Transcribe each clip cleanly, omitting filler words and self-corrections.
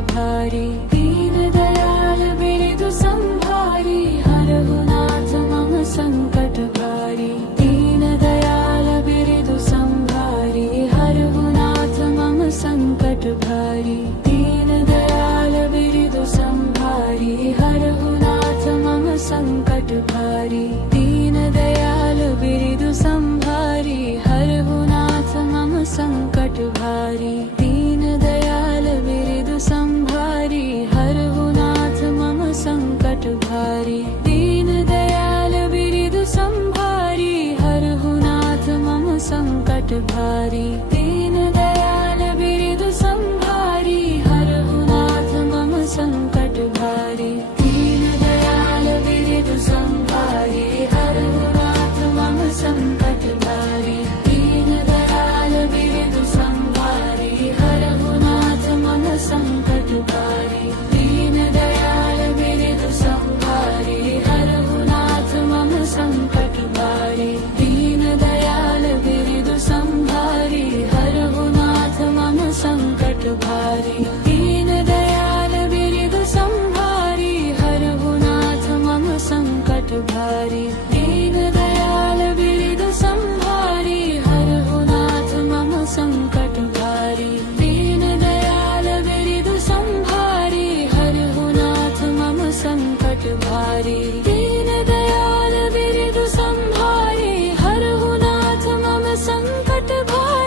भारी। दीन दयाल बिरदु संभारी, हरहु नाथ मम संकट भारी। दीन दयाल बिरदु संभारी, हरहु नाथ मम संकट भारी। दीन दयाल बिरदु संभारी, हरहु नाथ मम संकट भारी। दीन दयाल बिरदु संभारी, हरहु नाथ मम संकट भारी। दीन दयाल बिरदु संभारी, हरहु नाथ मम संकट भारी। दीन दयाल बिरदु संभारी, हरहु नाथ मम संकट भारी। दीन दयाल बिरदु संभारी, हरहु नाथ मम संकट भारी। दीन दयाल बिरदु संभारी, हरहु नाथ मम संकट भारी। दीन दयाल बिरदु संभारी, हरहु नाथ मम संकट भारी। दीन दयाल बिरदु संभारी, हरहु नाथ मम संकट भारी। दीन दयाल बिरदु संभारी, हरहु नाथ मम संकट भारी। दीन दयाल बिरदु संभारी, हरहु नाथ मम संकट भारी। दीन दयाल बिरदु संभारी, हरहु नाथ मम संकट भारी। दीन दयाल बिरदु संभारी, हरहु नाथ मम संकट भारी। दीन दयाल बिरदु संभारी, हरहु नाथ मम संकट भारी।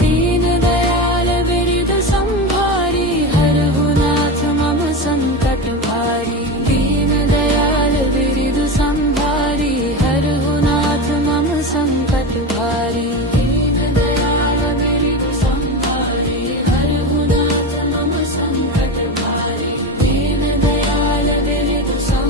दीन दयाल बिरदु संभारी, हरहु नाथ मम संकट भारी। दीन दयाल बिरदु संभारी, हरहु नाथ मम संकट भारी। दीन दयाल बिरदु संभारी, हरहु नाथ मम संकट भारी। दीन दयाल बिरदु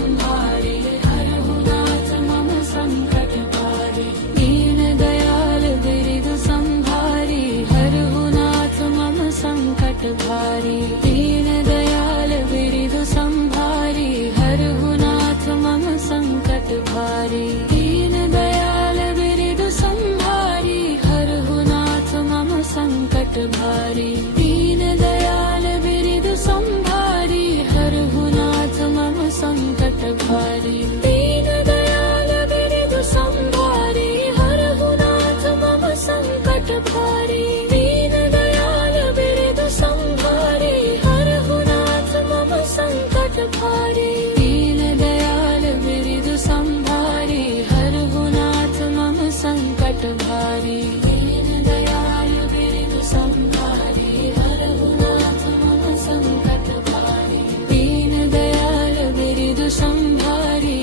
संभारी, हरहु नाथ मम संकट भारी। दीन दयाल बिरदु संभारी, हरहु नाथ मम संकट भारी। दीन दयाल बिरदु संभारी, हरहु नाथ मम संकट भारी। दीन दयाल बिरदु संभारी, हरहु नाथ मम संकट भारी। दीन दयाल बिरदु संभारी, हरहु नाथ मम संकट भारी। दीन दयाल बिरदु संभारी, हरहु नाथ मम संकट भारी। दीन दयाल बिरदु संभारी, हरहु नाथ मम संकट भारी। दीन दयाल बिरदु संभारी, हरहु नाथ मम संकट भारी। दीन दयाल बिरदु संभारी, हरहु नाथ मम संकट भारी। दीन दयाल बिरदु संभारी,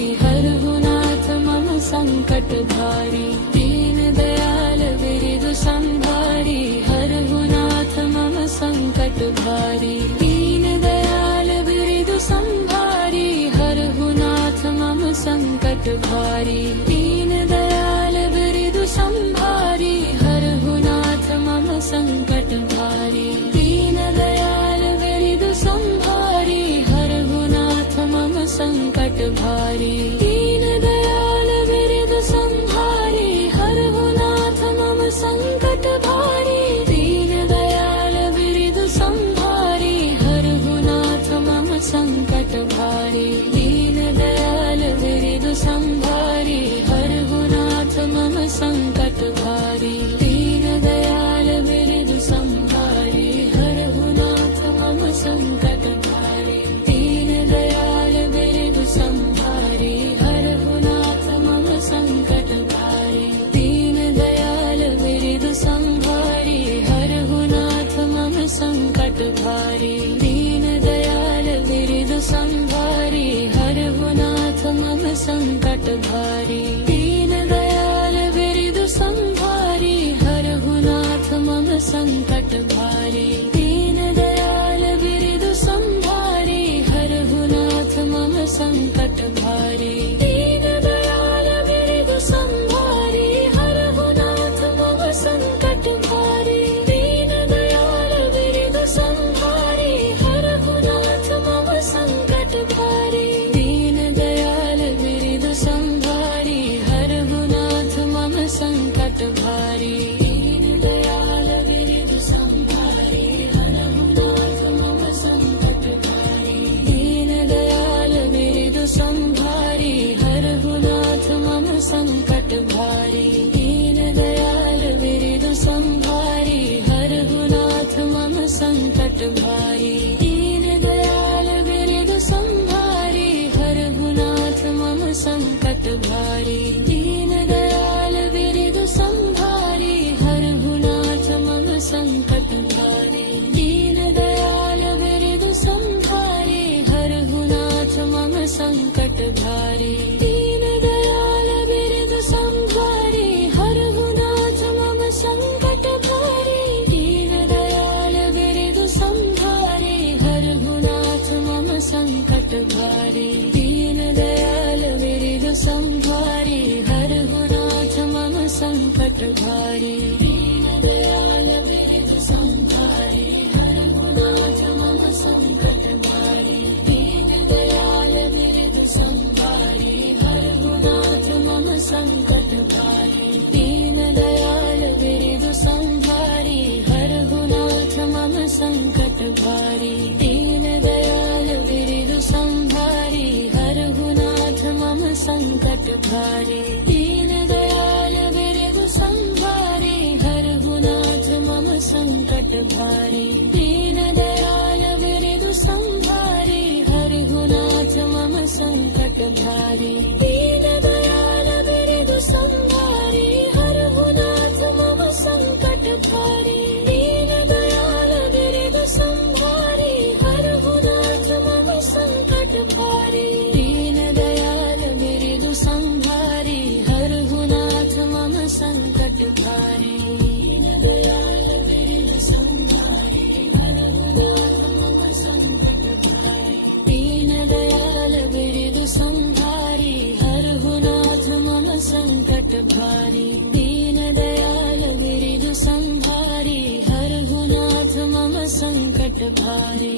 भारी। दीन दयाल बिरदु संभारी हरहु नाथ मम संकट भारी। दीन दयाल बिरदु संभारी हरहु नाथ मम संकट भारी। दीन दयाल बिरदु संभारी हरहु नाथ मम संकट भारी। दीन दयाल बिरदु संभारी हरहु नाथ मम संकट भारी। दीन दयाल बिरदु संभारी हरहु नाथ मम संकट भारी। दीन दयाल बिरदु संभारी हरहु नाथ मम संकट भारी। दीन दयाल बिरदु संभारी हरहु नाथ मम संकट भारी। दीन दयाल बिरदु संभारी हरहु नाथ मम संकट भारी। दीन दयाल बिरदु संभारी हरहु नाथ मम संकट भारी। दीन दयाल बिरदु संभारी हरहु नाथ मम संकट भारी। दीन दयाल बिरदु संभारी हरहु नाथ मम संकट भारी। दीन दयाल बिरदु संभारी हरहु नाथ मम संकट भारी। दीन दयाल बिरदु संभारी हरहु नाथ मम संकट भारी। दीन दयाल बिरदु संभारी हरहु नाथ मम संकट भारी। दीन दयाल बिरदु संभारी हरहु नाथ मम संकट भारी। दीन दयाल बिरदु संभारी हरहु नाथ मम संकट भारी। दीन दयाल बिरदु संभारी हरहु नाथ मम संकट भारी। दीन दयाल बिरदु संभारी हरहु नाथ मम संकट भारी।